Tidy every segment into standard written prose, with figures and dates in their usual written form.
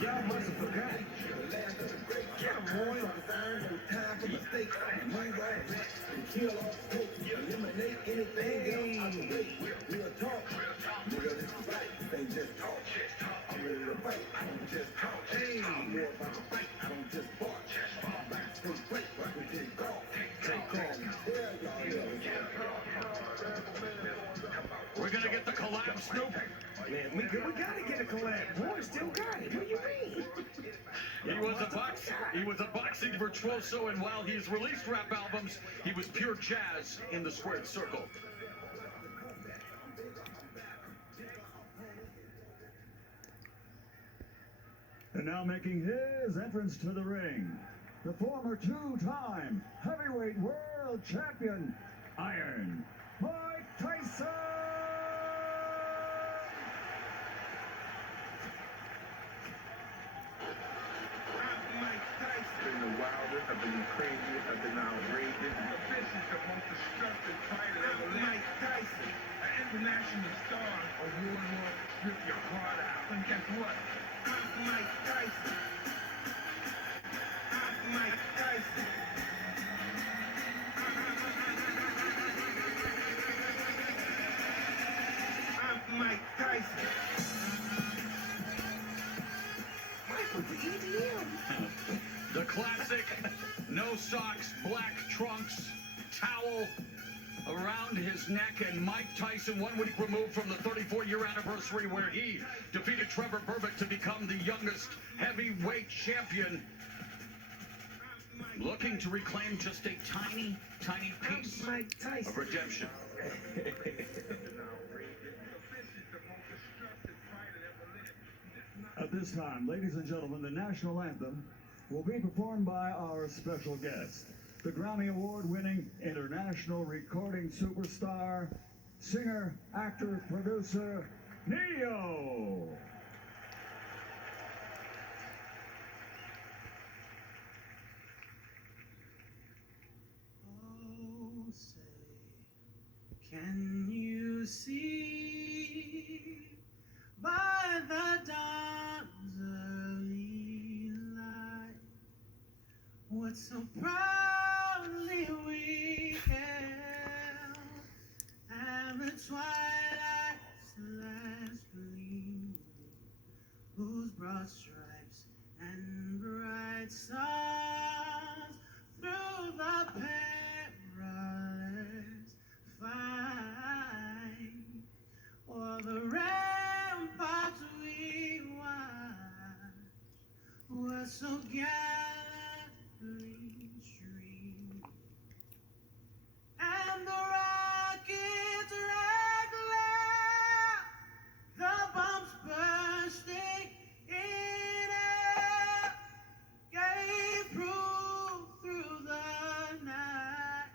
Y'all must have forgot. Get him, boy. No time for mistakes. Move on. Kill all snakes. Eliminate anything else. Real talk. Nigga, this is right. This ain't just talk. I'm ready to fight. I don't just talk. Hey. I'm more about a fight. I don't just bark. My back straight straight. Like we did golf. Take off. We're gonna get the collab, Snoop. Man, we gotta get a collab. Boy, still got it. What do you mean? He was a boxing virtuoso, and while he's released rap albums, he was pure jazz in the squared circle. And now making his entrance to the ring, the former two-time heavyweight world champion, Iron Mike Tyson! I've been the wildest, I've been the craziest, I've been outrageous. This is the most destructive fighter ever lived. Mike Tyson, an international star. A warlord, rip your heart out. And guess what? I'm Mike Tyson. I'm Mike Tyson. I'm Mike Tyson. Michael, the EDM. The classic, no socks, black trunks, towel around his neck, and Mike Tyson 1 week removed from the 34-year anniversary where he defeated Trevor Berbick to become the youngest heavyweight champion, looking to reclaim just a tiny, tiny piece of redemption. At this time, ladies and gentlemen, the national anthem will be performed by our special guest, the Grammy Award-winning international recording superstar, singer, actor, producer, Ne-Yo. Oh, say, can you see by the dawn's early light what so proudly we hailed, and the twilight's last gleam, whose broad stripes and bright stars through the perilous fight, o'er the ramparts we watched were so gallantly streamed, and the rockets regular, the bombs bursting in air, gave proof through the night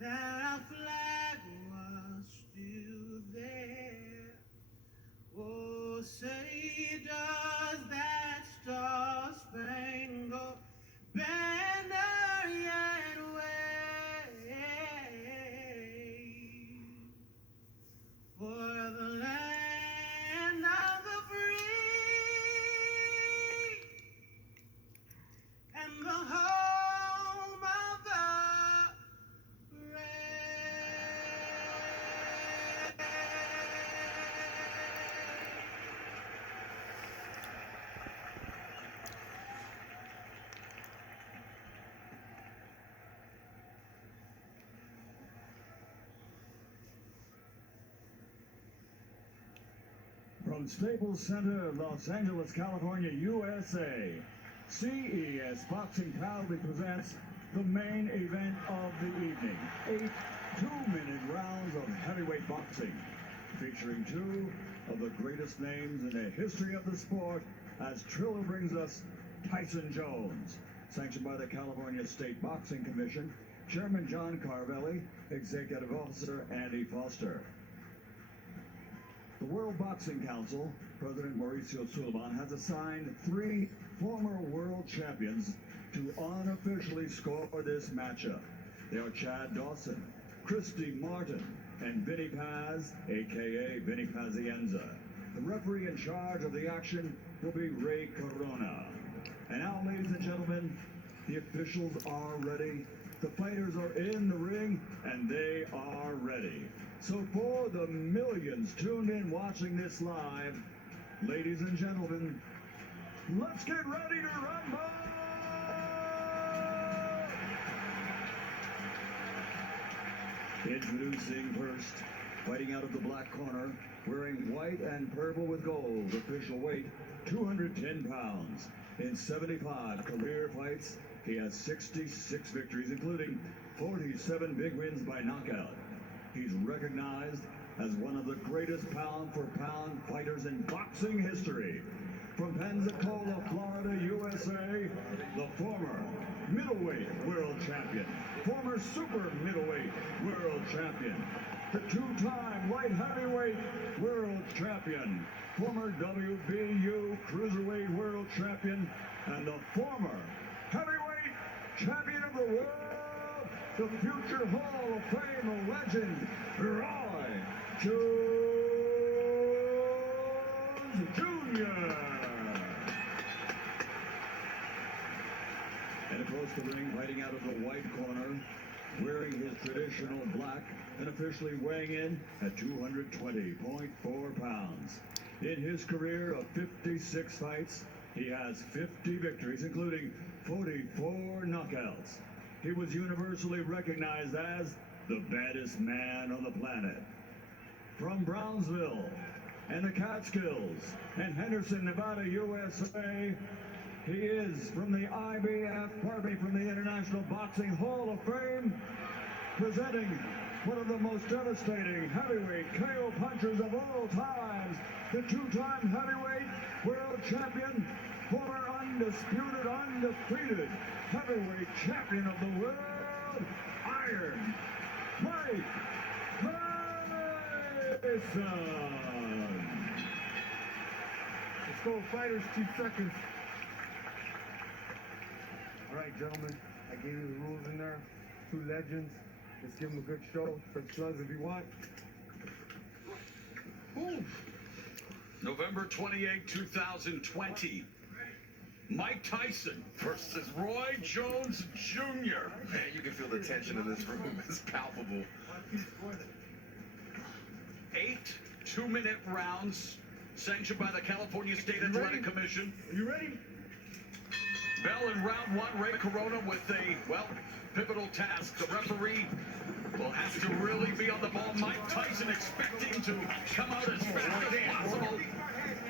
that our flag was still there. Oh, say does that star-spangled banner yet wave for the land of the free and the home of the brave? From Staples Center, Los Angeles, California, USA, CES Boxing proudly presents the main event of the evening. 8 two-minute rounds of heavyweight boxing, featuring two of the greatest names in the history of the sport, as Triller brings us Tyson Jones, sanctioned by the California State Boxing Commission, Chairman John Carvelli, Executive Officer Andy Foster. The World Boxing Council, President Mauricio Sulaiman, has assigned 3 former world champions to unofficially score this matchup. They are Chad Dawson, Christy Martin, and Vinny Paz, aka Vinny Pazienza. The referee in charge of the action will be Ray Corona. And now, ladies and gentlemen, the officials are ready. The fighters are in the ring, and they are ready. So for the millions tuned in watching this live, ladies and gentlemen, let's get ready to rumble! Introducing first, fighting out of the black corner, wearing white and purple with gold, official weight 210 pounds. In 75 career fights, he has 66 victories, including 47 big wins by knockout. He's recognized as one of the greatest pound-for-pound fighters in boxing history. From Pensacola, Florida, USA, the former middleweight world champion, former super middleweight world champion, the 2-time light heavyweight world champion, former WBU cruiserweight world champion, and the former heavyweight champion of the world, the future Hall of Fame legend, Roy Jones Jr. And across the ring, fighting out of the white corner, wearing his traditional black and officially weighing in at 220.4 pounds. In his career of 56 fights, he has 50 victories, including 44 knockouts. He was universally recognized as the baddest man on the planet. From Brownsville and the Catskills and Henderson, Nevada, USA, he is from the from the International Boxing Hall of Fame, presenting one of the most devastating heavyweight KO punchers of all times, the 2-time heavyweight world champion, former undisputed, undefeated heavyweight champion of the world, Iron Mike Tyson. Let's go, fighters, 2 seconds. All right, gentlemen, I gave you the rules in there. 2 legends. Let's give them a good show. French gloves if you want. Ooh. November 28, 2020. Mike Tyson versus Roy Jones Jr. Man, you can feel the tension in this room. It's palpable. 8 2-minute rounds sanctioned by the California State Athletic Commission. Are you ready? Bell in round 1, Ray Corona with a, well, pivotal task. The referee will have to really be on the ball. Mike Tyson expecting to come out as fast as possible.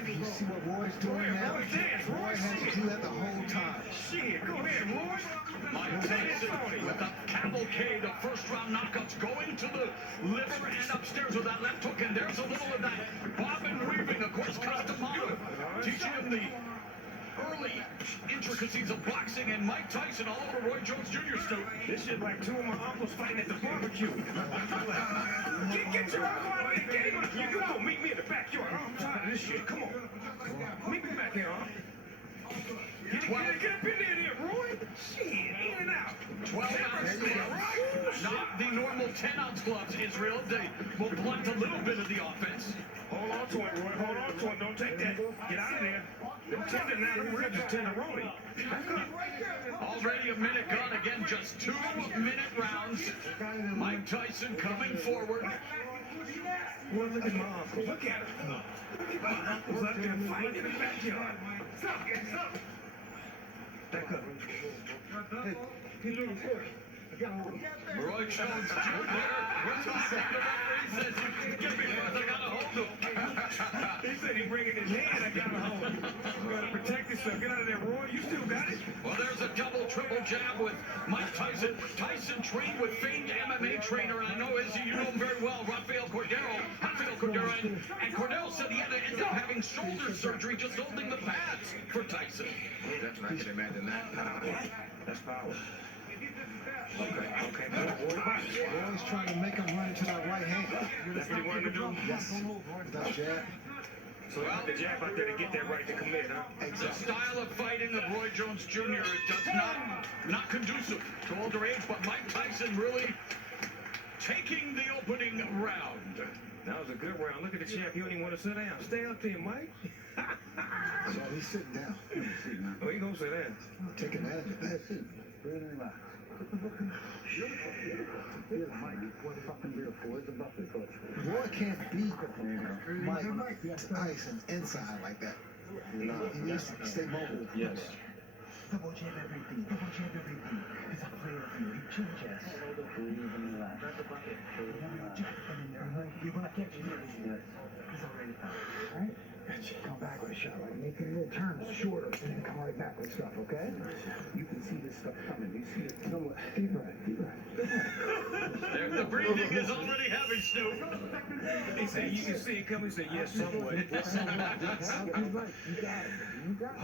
You see what Roy's doing now? Roy has to do that the whole time. Shit, go ahead, Roy. Mike Tyson with a cavalcade of first-round knockouts going to the liver and upstairs with that left hook. And there's a little of that bobbing weaving, of course, Castamono teaching him the early intricacies of boxing, and Mike Tyson all over Roy Jones Jr. Stu. This is like 2 of my uncles fighting at the barbecue. Get your uncle out of there. Get him. You go meet me in the backyard. I'm tired of this shit. Come on. Meet me back here, huh? Get up in there, Roy. Shit, in and out. 12-ounce gloves. Not the normal 10-ounce gloves, Israel. They will blunt a little bit of the offense. Hold on to it, Roy. Hold on to it. Don't take that. Get out of there. Them tender now. Them ribs are tenderoni. Already a minute gone. Again, just 2-minute rounds. Mike Tyson coming forward. Well, look at my uncle. Look at him. My uncle's out there fighting in the backyard. Stop, get stop. Back up. Hey, little boy. I got him. Roy Jones Jr. We're talking. The referee says, "Give me first. I gotta hold him." He said he bringing his hand. I got him home. You gotta protect yourself. Get out of there, Roy. You still got it. Well, there's a double, triple jab with Mike Tyson. Tyson trained with famed MMA trainer, and I know you know him very well, Rafael Cordero. And Cordero said he had to end up having shoulder surgery just holding the pads for Tyson. Definitely, I can imagine that. That's power. Okay. Roy's trying to make him run into that right hand. That's what he wanted to do? Yes. That jab. So he put the jab out there to get that right to commit, huh? The style of fighting of Roy Jones Jr. does not conducive to older age, but Mike Tyson really taking the opening round. That was a good round. Look at the champ. He don't even want to sit down. Stay up there, Mike. So he's sitting down. Oh, he gonna sit down. Take advantage of that. Roy can't beat Mike Tyson inside like that. No. He needs to stay mobile. Yes. Double jab everything. He's afraid of you. He changes. You're gonna catch him. He's already out. Alright? Come back with a shot. Like making little turns shorter and then come right back with stuff, okay? You can see this stuff coming. You see it somewhat. Deep breath. The breathing is already heavy, Snoop. He said, you can see it coming. He said, yes, somewhat. He's right. You got it. You got it.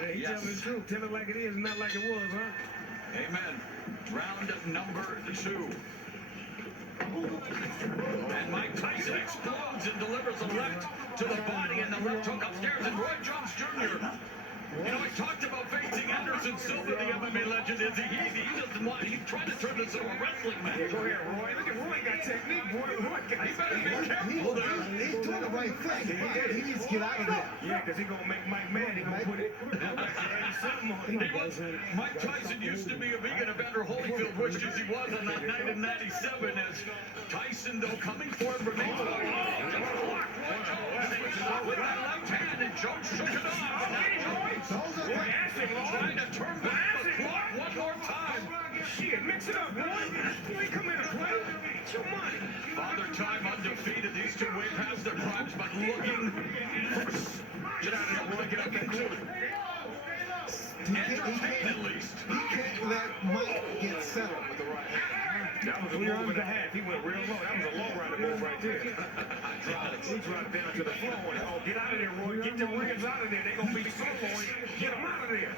Yeah, he telling the truth. Tell it like it is, not like it was, huh? Amen. Round number 2. And Mike Tyson explodes and delivers a left to the body and the left hook upstairs. And Roy Jones Jr., you know, I talked about facing Anderson Silva, the MMA legend. Is he doesn't want, he's trying to turn this into a wrestling match. Go ahead, Roy. Look at Roy got technique, boy. Roy got He better be careful there. He's doing the right thing. He needs to get out of there. Yeah, because he gonna make Mike mad. He gonna put it something on him. Mike Tyson used to be a vegan. Evander Holyfield wished as he was on that night in '97. As Tyson, though, coming for him, remains with that left hand, and Jones shook it off. Trying to turn back the clock one more time. Shit, mix it up, boy. You ain't come in to play. It's your money. Father Time undefeated. These two way past their primes, but looking for... Get out of there. We'll get up there, too. Entertain, at least. He can't let Mike get settled with the right hand. That was a move and a half. He went real low. That was a low rider move right there. He dropped down to the floor. Oh, get out of there, Roy. Get the ribs out of there. They're going to be solo on you. Get them out of there.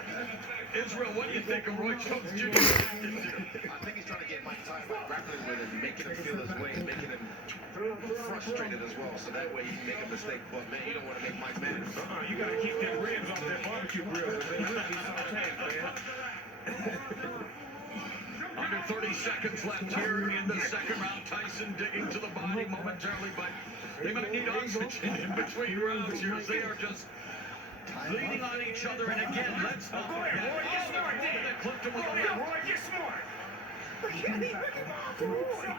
Israel, what do you think of Roy Jones Jr.? I think he's trying to get Mike Tyson grappling with him, making him feel his way, making him frustrated as well. So that way he can make a mistake. But man, you don't want to make Mike mad. You got to keep them ribs off that barbecue grill. They will be sauteed, man. Under 30 seconds left here in the second round. Tyson digging to the body momentarily, but they might need oxygen in between rounds here as they are just leaning on each other. And again, let's not forget. They clipped him with a left. Roy, get smart. Look at him. Roy.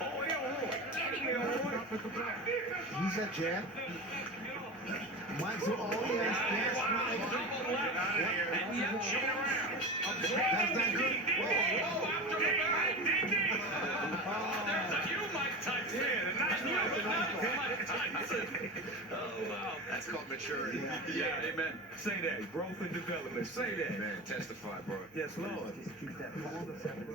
Oh, yeah, Roy. Get him, Roy. He's that jab. Mike's all he has. Double left. And yet chain around. That's not good. Whoa, after the back. That's a new Mike Tyson. Mike Tyson. Oh, wow. That's called maturity. Yeah, amen. Say that. Growth and development. Say that. Man, testify, bro. Yes, Lord. Just keep that seven.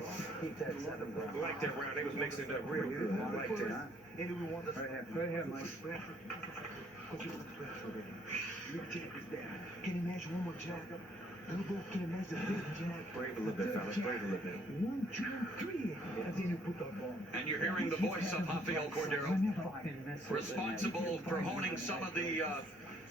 Keep that seven. I like that round. They was mixing it up real good. I like that. Right here, Mike. Can you imagine one more jab? Elbow, can you imagine a big jab? Brave a little bit, fellas. Brave a little bit. 1, 2, 3. And then you put the ball. And you're hearing the voice of Rafael Cordero, responsible for honing some of the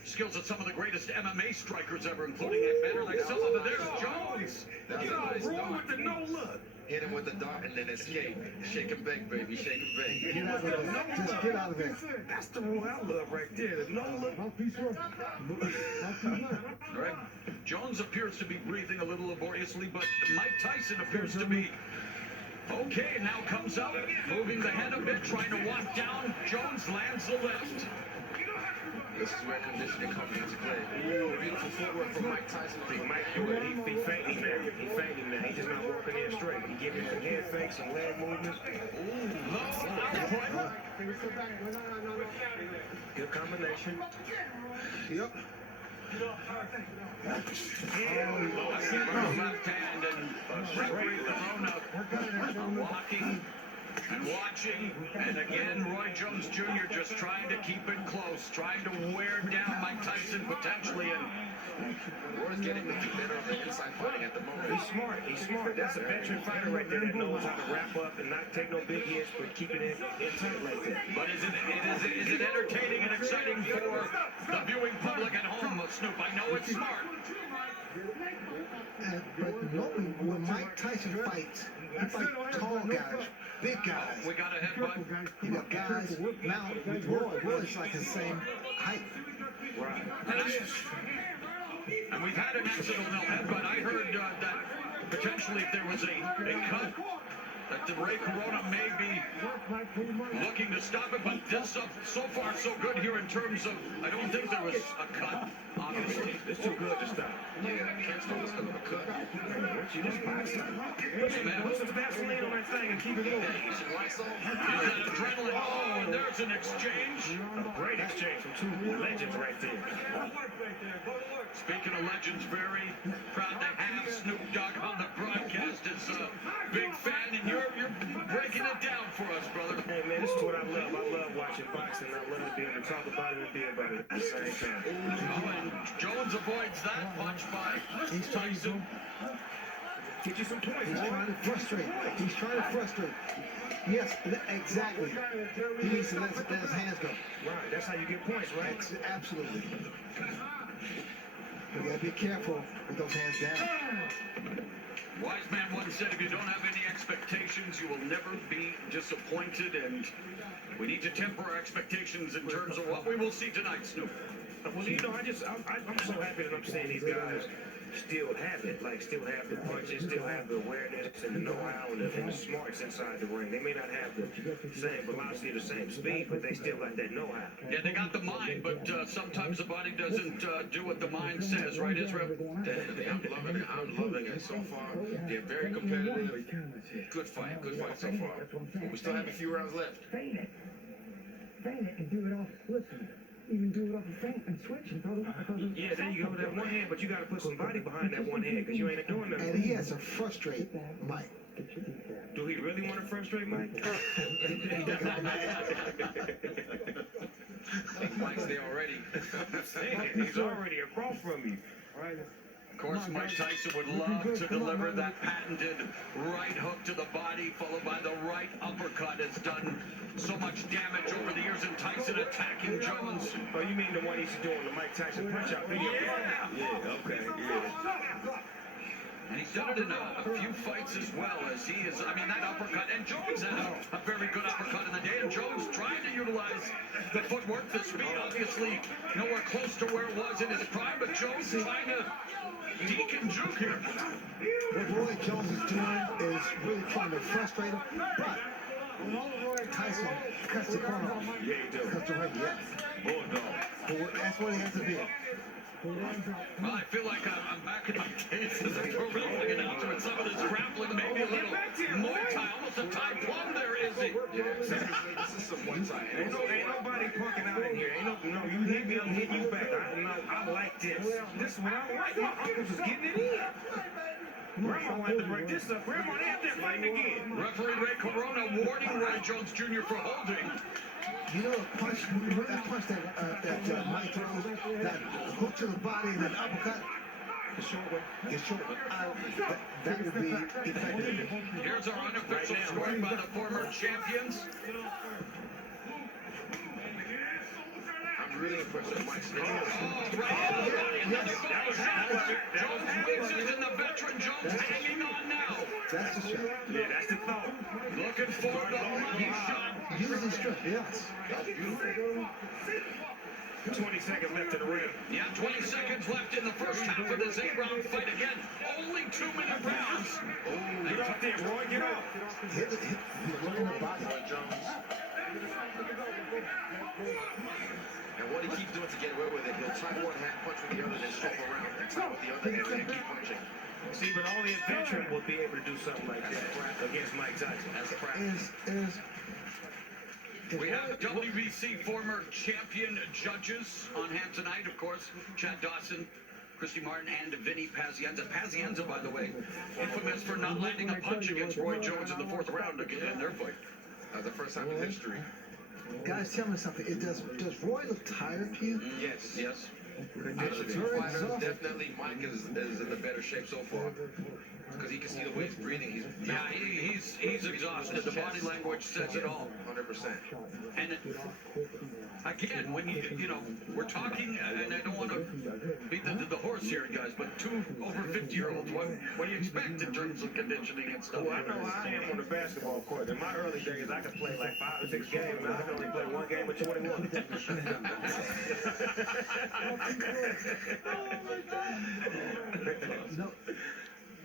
skills of some of the greatest MMA strikers ever, including Evander. Like some of it, there's Jones. That was Get a off nice Roy dart. with the no look. Hit him with the dart and then escape. Shake and bake, baby. Shake and bake. Get out of there. Just get out of there. That's the Roy I love right there. The no look. All right. Jones appears to be breathing a little laboriously, but Mike Tyson appears to be okay. Now comes up, moving the head a bit, trying to walk down. Jones lands the left. This is where conditioning comes into play. Ooh, beautiful footwork from Mike Tyson. Mike, he fainting now. He fainting now. He just not walking in straight. He giving some head fakes, some leg movements. Low output. Good combination. Yep. Left hand and referee Lamona blocking And watching, and again, Roy Jones Jr. just trying to keep it close, trying to wear down Mike Tyson potentially, and Roy's getting the better of the inside fighting at the moment. He's smart. He's smart. That's a veteran fighter right there that knows how to wrap up and not take no big hits, but keeping it in tight like that. but is it entertaining and exciting for the viewing public at home, Snoop? I know it's smart. But normally when Mike Tyson fights, he fights tall guys, big guys. We got a headbutt. You got guys now with Roy's like the same height. Right. And we've had an accidental headbutt. I heard that potentially if there was a cut, that the Ray Corona may be looking to stop it, but this so far so good here in terms of, I don't think there was a cut, obviously. It's too good to stop. Yeah, can't stop this kind of a cut. Once you just box it. Put some Vaseline on that thing and keep it moving. You should watch some. Is that adrenaline? Oh, and there's an exchange. A great exchange from two legends right there. Speaking of legends, very proud to have Snoop Dogg on the broadcast as a big fan, and you're breaking it down for us, brother. Hey man, this is what I love. I love watching boxing. I love to be able to talk about it and be about it at the same time. Oh, and Jones avoids that punch by Tyson. Get you some points. He's trying to frustrate. He's trying to frustrate. Yes, exactly. He needs to let his hands go. Right, that's how you get points, right? Absolutely. You gotta be careful with those hands down. Wise man once said, if you don't have any expectations, you will never be disappointed, and we need to temper our expectations in terms of what we will see tonight, Snoop. Well, you know, I'm so happy that I'm seeing these guys still have it, like still have the punches, still have the awareness and the know-how and the smarts inside the ring. They may not have the same velocity or the same speed, but they still got that know-how. Yeah, they got the mind, but sometimes the body doesn't do what the mind says, right, Israel? Definitely, I'm loving it. I'm loving it so far. They're very competitive. Good fight so far. We still have a few rounds left. Feign it and do it off. Listen. Even do it off the feint and switch and throw it. Yeah, there you go with that one hand, but you got to put some body behind that one hand because you ain't doing nothing. And he has to frustrate Mike. Do he really want to frustrate Mike? I think Mike's there already. He's already across from you. Right. Of course, Mike Tyson would love to deliver that patented right hook to the body, followed by the right uppercut. Has done so much damage over the years, and Tyson attacking Jones. Oh, you mean the one he's doing, the Mike Tyson punch-out video? Yeah, okay, yeah. And he's done it in a few fights as well, as he is, I mean, that uppercut, and Jones had a very good uppercut in the day, and Jones trying to utilize the footwork, the speed, obviously nowhere close to where it was in his prime, but Jones trying to deke and juke here. What Roy Jones is doing is really trying to frustrate him, but Tyson cuts the corner off. Yeah, he does. Cuts the ring, yes. Bulldog. That's what he has to be. Well, I feel like I'm back in my days as a pro wrestling announcer, and some of this grappling, maybe a little Muay Thai, almost a Thai plum there, is he? This is some one side. Ain't nobody punking out in here. No, you hit me, I'm hitting you back. I like this. This is what I like. My uncles is getting it in. Grandma wanted to break this up. Grandma, they have that fighting again. Referee Ray Corona warning Roy Jones Jr. for holding. You know that punch that Mike throws, that hook to the body and that uppercut? The short one. That would be effective. Here's our unofficial score by the former champions. I'm really impressed with Mike's Oh, right in the body, another body shot. Jones wins it, and the veteran Jones hanging on now. That's the shot. Yeah, that's the thought. Looking for the money shot. Use his strength, yes. 20 seconds left in the ring. Yeah, 20 seconds left in the first half of this 8-round fight. Again, only 2-minute rounds. Get off there, Roy. Get off. Hit the look in the body. Jones. And what he keeps doing to get away with it, he'll tie one hand, punch with the other, then swap around and tie with the other hand and keep punching. See, but only a veteran will be able to do something like that against Mike Tyson. That's the practice. We have WBC former champion judges on hand tonight, of course. Chad Dawson, Christy Martin, and Vinny Pazienza. Pazienza, by the way, infamous for not landing a punch against Roy Jones in the 4th round in their fight. That's the first time in history. Guys, tell me something. Does Roy look tired to you? Yes. Yes. Conditioning. Fighters definitely. Mike is in the better shape so far. Because he can see the way he's breathing. He's exhausted. The body language says it all. 100%. And again, when you know, we're talking, and I don't want to beat the horse here, guys, but two over 50-year-olds, what do you expect in terms of conditioning and stuff? Well, I know how I am on the basketball court. In my early days, I could play like 5 or 6 games. Now I can only play 1 game of 21.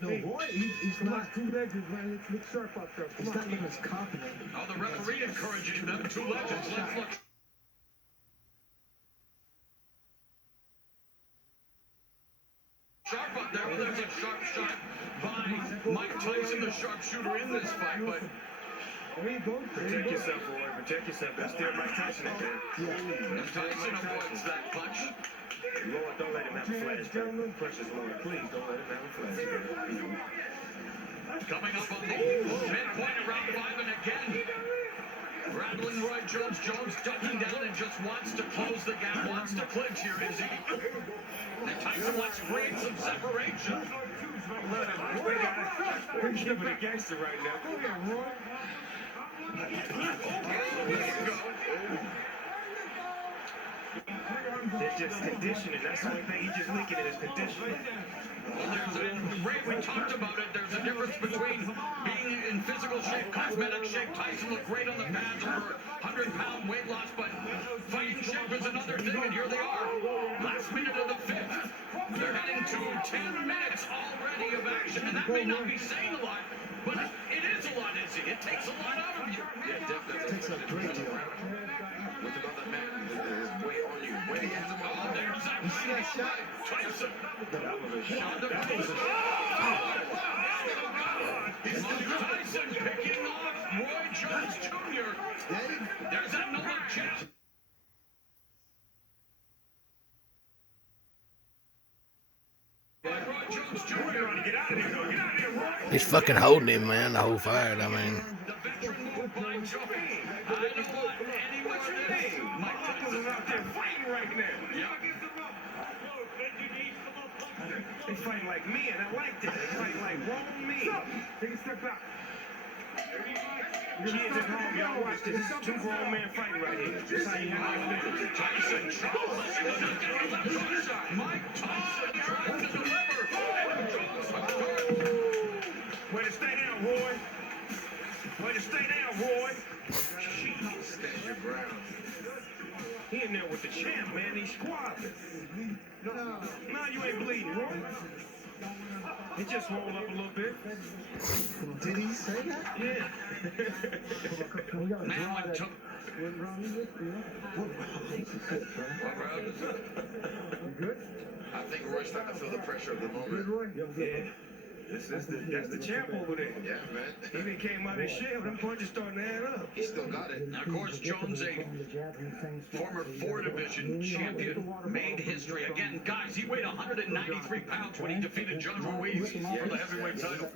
No, Roy, he's not. 2 legends, man. Look sharp out there. He's not even as confident. Oh, the referee encouraging them. 2 legends. Let's look. Sharp up there. Well, there's a sharp shot by Mike Tyson, the sharpshooter in this fight, but There you go. Protect yourself, Roy. Protect yourself. That's still Mike Tyson out there. Tyson avoids that punch. Lord, don't let him have a flashback. Precious Lord, please don't let him have a flashback. Coming up on the midpoint of round 5, and again, rattling Roy Jones. Jones ducking down and just wants to close the gap, wants to clinch here, is he? And Tyson wants to create some separation. We're giving a gangster right now. Go ahead, Roy. It's just conditioning. That's the only thing. He's just linking it as conditioning. Well, Ray, we talked about it. There's a difference between being in physical shape, cosmetic shape. Tyson looked great on the pads over 100-pound weight loss, but fighting shape is another thing, and here they are. Last minute of the 5th. They're heading to 10 minutes already of action, and that may not be saying a lot, but it is a lot, Izzy. It takes a lot out of you. Yeah, definitely. Takes a great deal. With another man, his weight on you. When he has him Oh, on there's that right shot. Tyson. That was a shot. That was a Tyson picking off Roy Jones Jr. There's that no-look jab. Roy Jones Jr. Get out of there, though. Get out of there, Roy. He's fucking holding him, man, the whole fight. I mean, The veteran move by Joey. I know what anyone What's your is. name? Mike Motherfuckers is out there fighting right now. Yeah. They fighting like men. I like that. They fighting like grown men. Take a step back. Kids at home, y'all watch this. This is 2 grown men fighting right here. This is how you handle your business. Tyson Charles is going to get a left hook. Mike Tyson trying to deliver. And Jones hooks. Way to stay down, Roy. Way to stay down, Roy. stand your ground. He in there with the champ, man. He's squabbling. No, you ain't bleeding, Roy. He just rolled up a little bit. Did he say that? Yeah. Man went to... I think Roy's starting to feel the pressure of the moment. Yeah. That's the champ over there. Yeah, man. He even came out of his shell. Them punches starting to add up. He still got it. Now, of course, Jones, a former 4-division champion, made history. Again, guys, he weighed 193 pounds when he defeated John Ruiz for the heavyweight title.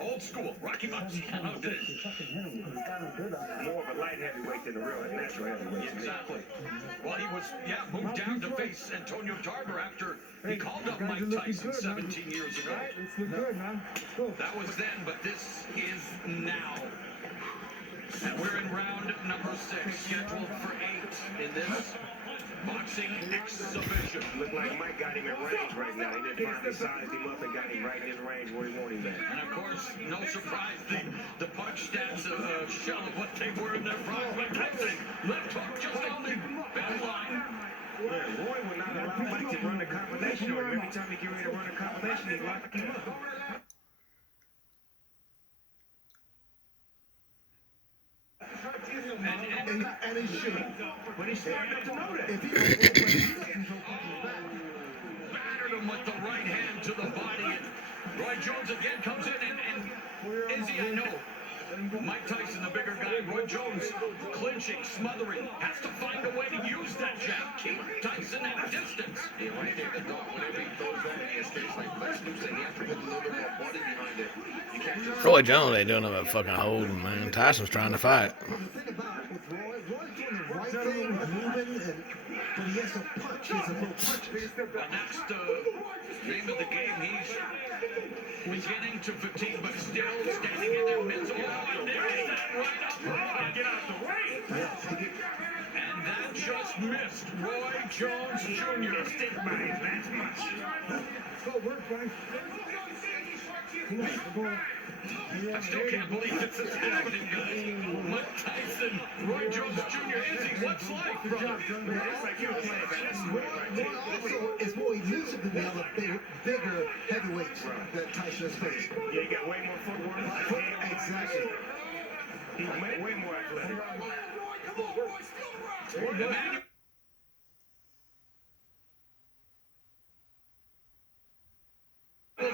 Old school, Rocky Marciano did it. More of a light heavyweight than a real natural heavyweight. Exactly. Well, he was, moved down to face Antonio Tarver after he called up Mike Tyson 17 years ago. It's look good, man. Let's go. That was then, but this is now. And we're in round number 6, scheduled for 8 in this boxing exhibition. Look like Mike got him in range right now. He didn't finally sized him up and got him right in his range where he wanted him at. And of course, no surprise, the punch stats show what they were in their prime. But Tyson, left hook just on the bell line. Man, Roy would not allow Mike to run the combination on him. Every time he get ready to run a combination, he locked him up. And he should. But he's starting to know that. If he Battered him with the right hand to the body. And Roy Jones again comes in and Izzy, I know. Mike Tyson, the bigger guy, Roy Jones, clinching, smothering, has to find a way to use that jab. Keep Tyson at a distance. Yeah, right there, the dog, whenever he throws that in his face, like Snoop said, he has to put a little bit more body behind it. You can't just... Roy Jones ain't doing nothing but fucking holding, man. Tyson's trying to fight. Well, the thing about it with Roy's doing the right thing, moving, but he has a punch. He has a little punch. And that's the name of the game. He's beginning to fatigue, but still standing in there midst. Oh, and there's that right up. Get out the way. And that just missed Roy Jones Jr. Stick by his last much. Go, work, guys. Come on, we're going. I still can't believe this is happening, guys. Mike Tyson, Roy Jones Jr. Izzy, what's life, brother? It's like you're playing fantasy right Roy also is more elusive than the other bigger heavyweights that Tyson has faced. Yeah, you got way more footwork. Exactly. He's way more athletic.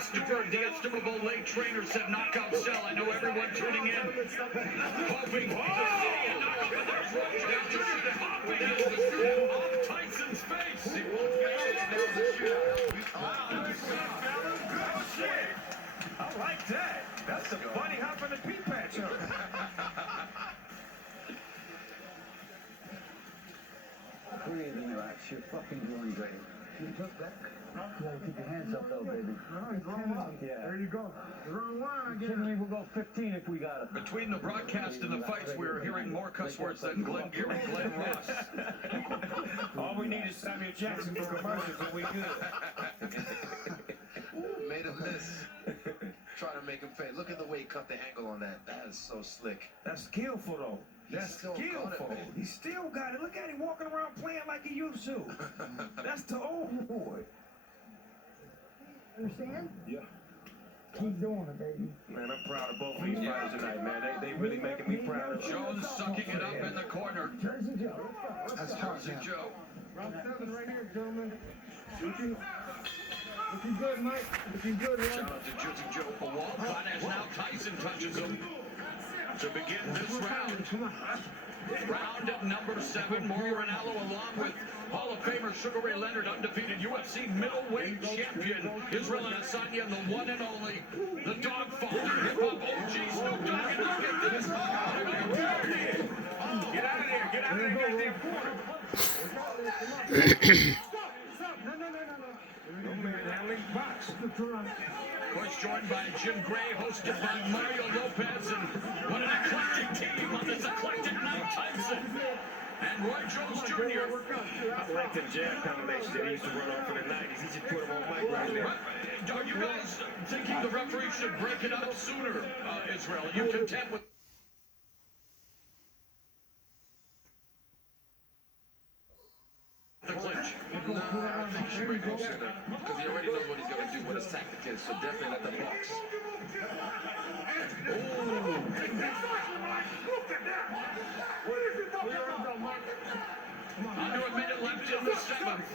Stewart, the estimable late trainer, said knockout cell. I know everyone tuning in, hoping to see a knockout. There's Roy Jones Jr. hopping into the shootout off Tyson's face. I like that. That's the bunny hop in the pea patch. Breathe and relax. You're fucking doing great. You took that? You gotta keep your hands up though, baby. Yeah. There you go. The wrong one again. Generally, we'll go 15 if we got it. Between the broadcast and the fights, we're hearing more cuss words than Glenn Gear and Glenn Ross. All we need is Samuel Jackson for commercials and we good. Made a miss. Try to make him pay. Look at the way he cut the angle on that. That is so slick. That's skillful, though. That's still got it, skillful. man. He still got it. Look at him walking around playing like he used to. That's the old boy. Understand? Yeah. Keep doing it, baby. Man, I'm proud of both of these fighters tonight, man. They really making me proud. Jones sucking it up in the corner. Jersey Joe. That's hard, Jersey man. Joe. Round 7 right here, gentlemen. Looking good, Mike. Looking good, Shout man. out to Jersey Joe for Walcott as now Tyson touches him to begin this round. Come on. Round at number 7, Mauro Ranallo along with Hall of Famer Sugar Ray Leonard, undefeated UFC middleweight champion Israel Adesanya, and the one and only, the Dogfather, hip-hop OG Snoop Dogg. And look at this. Get out of there. Get out of that goddamn corner. No manhandling box. Of course, joined by Jim Gray, hosted by Mario Lopez, and what an eclectic team on this eclectic night. Tyson and Roy Jones Jr. I like the jab combination that he used to run off in the 90s. He should put him on mic right there. Are you guys thinking the referee should break it up sooner, Israel? Are you content with the clinch? No, I think he should break it sooner. Because he already knows what he's going to do, what his tactic is. So definitely let the box. Under a minute left in the 7th.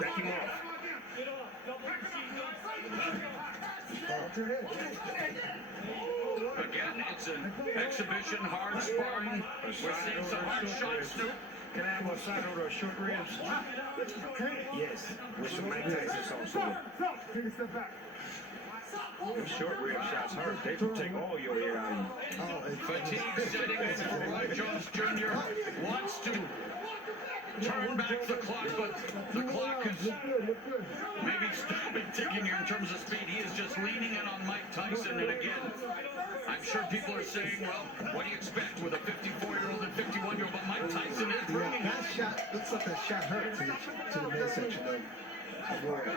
Back him off. Again, it's an exhibition, hard sparring. We're seeing some hard shots, Snoop. Can I have a side order of short ribs? Yes, with some Mike Tyson sauce on it. Take a step back. Those short rib shots hurt. They will take all your hair out of you. Fatigue setting in for Roy Jones Jr. Wants to turn back the clock, but the clock is maybe stopping ticking here in terms of speed. He is just leaning in on Mike Tyson, and again, I'm sure people are saying, well, what do you expect with a 54-year-old and 51-year-old? But Mike Tyson is bringing That shot looks like that shot hurt to the midsection of Roy.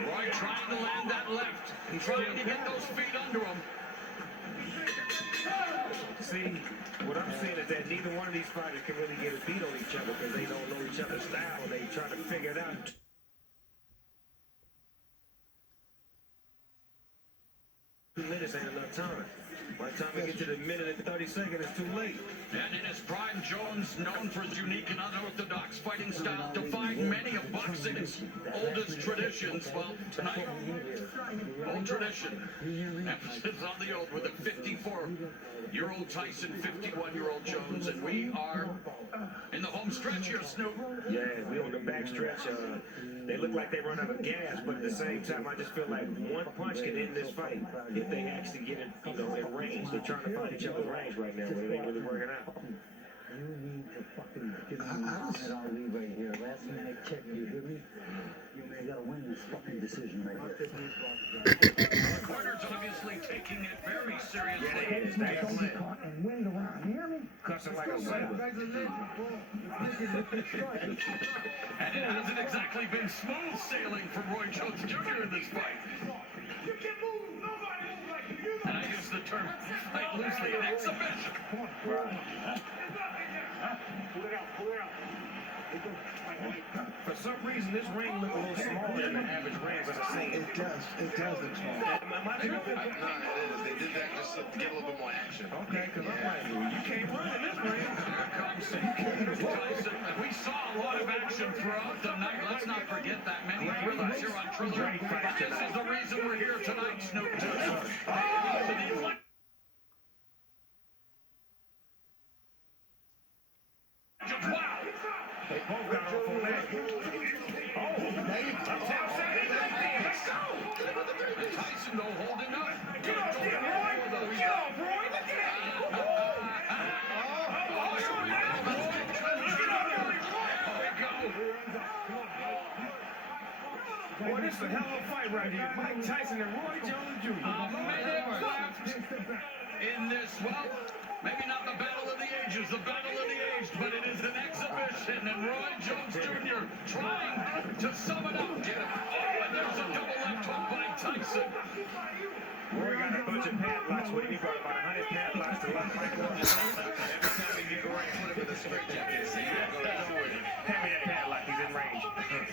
Roy trying to land that left, trying to get those feet under him. See, what I'm saying is that neither one of these fighters can really get a beat on each other because they don't know each other's style and they try to figure it out. 2 minutes ain't enough time. By the time we get to the minute and 30 seconds, it's too late. And in his prime, Jones, known for his unique and unorthodox fighting style, defying many of boxing's oldest traditions. Well, tonight, old tradition. Emphasis on the old with a 54-year-old Tyson, 51-year-old Jones, and we are in the home stretch here, Snoop. Yeah, we on the back stretch. They look like they run out of gas, but at the same time, I just feel like one punch can end this fight if they actually get it, in range. They're trying to find each other's range right now, but it ain't really working out. You need to fucking get Muhammad Ali right here. Last minute check, you hear me? You gotta win this fucking decision right here. The corner's obviously taking it very seriously. Yeah, it is. They ain't playing. And win the round. You hear me? Cussing like a sailor. And it hasn't exactly been smooth sailing for Roy Jones Jr. in this fight. And I use the term fight loosely, an exhibition. Pull it out. For some reason, this ring look a little smaller than the average rings I've seen. It does look small. Am I tripping? No, it is. They did that just to get a little bit more action. Okay, because I'm like, you can't run in this ring. Here comes Tyson. And we saw a lot of action throughout the night. Let's not forget that many thrillers here on Triller. This is the reason we're here tonight, Snoop. Wow! They both got off on that. Tyson, though, holding up. Get off there, Roy! Get off, Roy! Look at it! Boy, this is a hell of a fight right here. Mike Tyson and Roy Jones Jr. A minute left in this, well, maybe not the battle of the ages, the battle of the aged, but it is an exhibition, and Roy Jones Jr. trying to sum it up. Get him. Oh, and there's a double left hook by Tyson. Roy got a bunch of padlocks with him. He brought about 100 padlocks to lock Mike up. Every time he get right, put him in a straight jacket. See, go with him. Hand me that padlock. He's in range.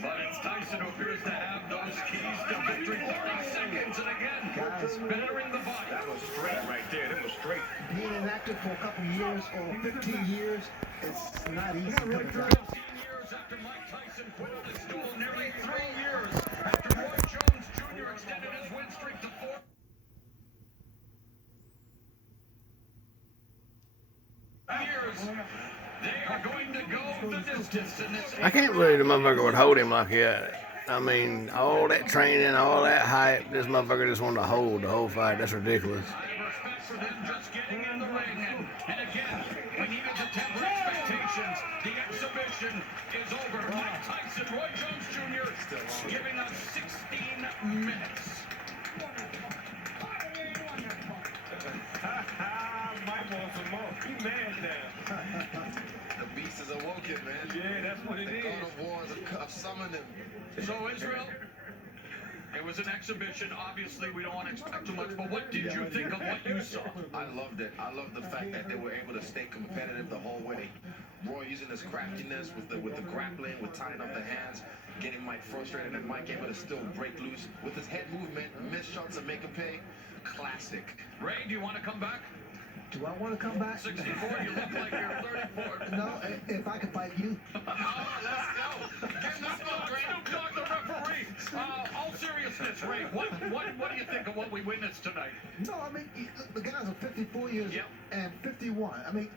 But it's Tyson who appears to have those keys to victory. 30 seconds, and again, battering the body. That was straight right there. That was straight. Being inactive for a couple years or 15 years, it's not easy coming back. 15 years after Mike Tyson quit on the stool, nearly 3 years after Roy Jones Jr. extended his win streak to 4 years. They are going to go the distance in this. I can't believe the motherfucker would hold him like that. I mean, all that training, all that hype, this motherfucker just wanted to hold the whole fight. That's ridiculous. I have respect for them just getting in the ring. And again, we needed to temper expectations. The exhibition is over. Mike Tyson, Roy Jones Jr. giving us 16 minutes. Mike wants some more. He mad now. The beast is awoken, man. Yeah, that's what it the is. God of wars have summoned him. So, Israel, it was an exhibition. Obviously, we don't want to expect too much, but what did you think of what you saw? I loved it. I loved the fact that they were able to stay competitive the whole way. Roy using his craftiness with the grappling, with tying up the hands, getting Mike frustrated, and Mike able to still break loose with his head movement, miss shots and make him pay. Classic. Ray, do you want to come back? Do I want to come back? 64, you look like you're 34. No, if I could fight you. Let's go. Give this one, Ray. Snoop Dogg, the referee. All seriousness, Ray, what do you think of what we witnessed tonight? No, I mean, the guys are 54 years Yep. and 51. I mean,